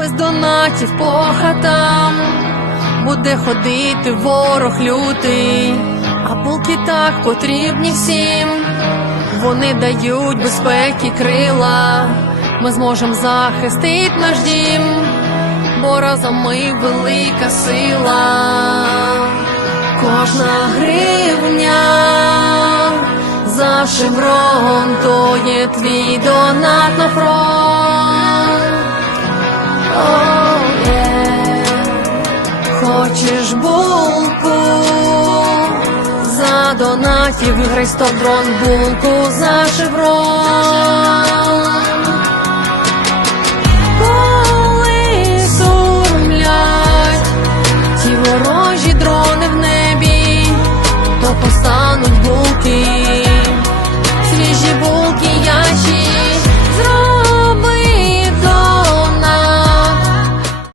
без донатів по хатам буде ходити ворог лютий, а булки так потрібні всім. Вони дають безпеки крила, ми зможемо захистити наш дім, бо разом ми велика сила, кожна гривня за шеврон, то є твій донат на фронт. Хочеш булку за донатів, виграй стоп дрон булку за шеврон.